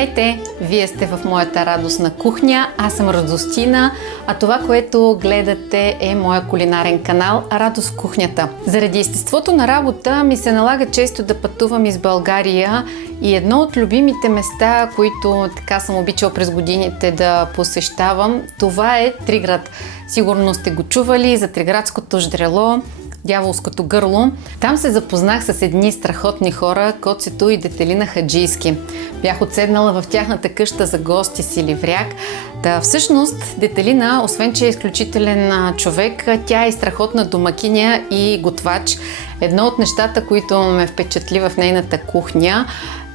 Здравейте! Вие сте в моята радостна кухня. Аз съм Радостина, а това, което гледате, е моя кулинарен канал Радост в кухнята. Заради естеството на работа ми се налага често да пътувам из България и едно от любимите места, които така съм обичала през годините да посещавам, това е Триград. Сигурно сте го чували за триградското ждрело, дяволското гърло. Там се запознах с едни страхотни хора, Коцето и Детелина Хаджийски. Бях отседнала в тяхната къща за гости си ливряк. Да, всъщност Детелина, освен че е изключителен човек, тя е страхотна домакиня и готвач. Едно от нещата, които ме впечатли в нейната кухня,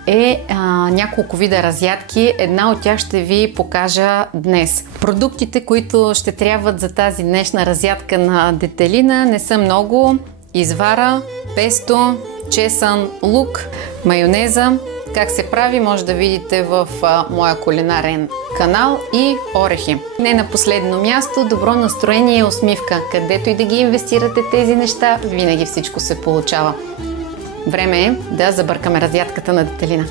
е няколко вида разядки. Една от тях ще ви покажа днес. Продуктите, които ще трябват за тази днешна разядка на Детелина, не са много. Извара, песто, чесън, лук, майонеза. Как се прави, може да видите в моя кулинарен канал, и орехи. Не на последно място, добро настроение и усмивка. Където и да ги инвестирате тези неща, винаги всичко се получава. Време е да забъркаме разядката на Детелина.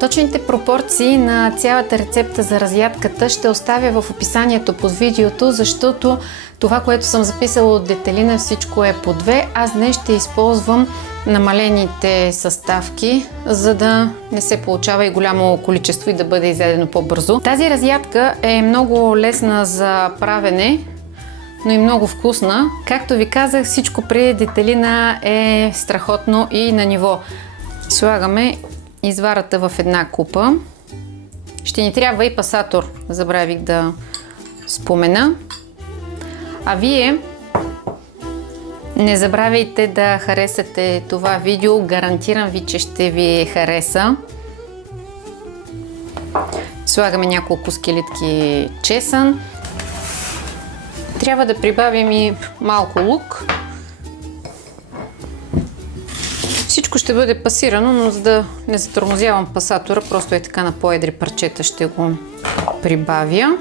Точните пропорции на цялата рецепта за разядката ще оставя в описанието под видеото, защото това, което съм записала от Детелина, всичко е по две. Аз днес ще използвам намалените съставки, за да не се получава и голямо количество и да бъде изядено по-бързо. Тази разядка е много лесна за правене, но и много вкусна. Както ви казах, всичко при Детелина е страхотно и на ниво. Слагаме изварата в една купа. Ще ни трябва и пасатор, забравих да спомена. А вие не забравяйте да харесате това видео, гарантирам ви, че ще ви хареса. Слагаме няколко скелетки чесън. Трябва да прибавим и малко лук. Всичко ще бъде пасирано, но за да не затормозявам пасатора, просто е така на по-едри парчета ще го прибавя.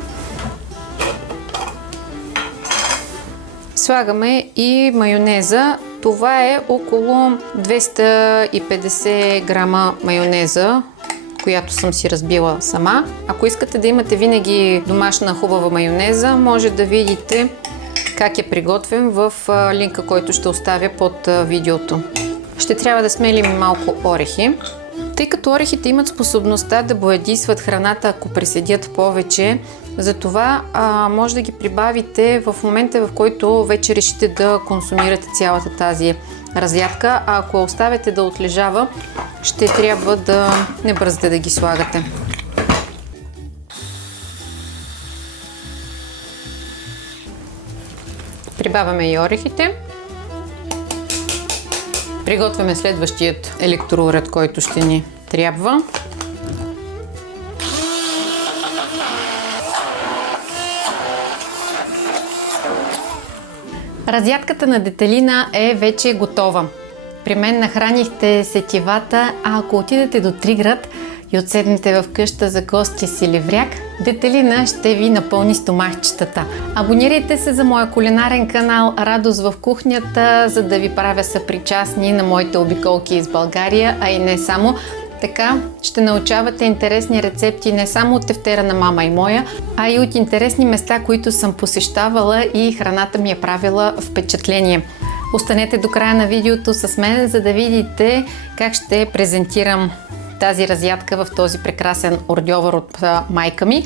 Слагаме и майонеза. Това е около 250 грама майонеза, която съм си разбила сама. Ако искате да имате винаги домашна хубава майонеза, може да видите как я приготвям в линка, който ще оставя под видеото. Ще трябва да смелим малко орехи. Тъй като орехите имат способността да боядисват храната, ако преседят повече, затова може да ги прибавите в момента, в който вече решите да консумирате цялата тази разядка, а ако оставяте да отлежава, ще трябва да не бързате да ги слагате. Прибавяме и орехите. Приготвяме следващият електроуред, който ще ни трябва. Разядката на Детелина е вече готова. При мен нахранихте сетивата, а ако отидете до Триград и отседнете в къща за гости си ливряк, Детелина ще ви напълни стомахчетата. Абонирайте се за моя кулинарен канал Радост в кухнята, за да ви правя съпричастни на моите обиколки из България, а и не само. Така ще научавате интересни рецепти не само от тефтера на мама и моя, а и от интересни места, които съм посещавала и храната ми е правила впечатление. Останете до края на видеото с мен, за да видите как ще презентирам тази разядка в този прекрасен ордьовър от майка ми.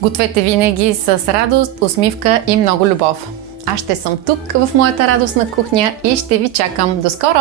Гответе винаги с радост, усмивка и много любов. Аз ще съм тук в моята радостна кухня и ще ви чакам. До скоро!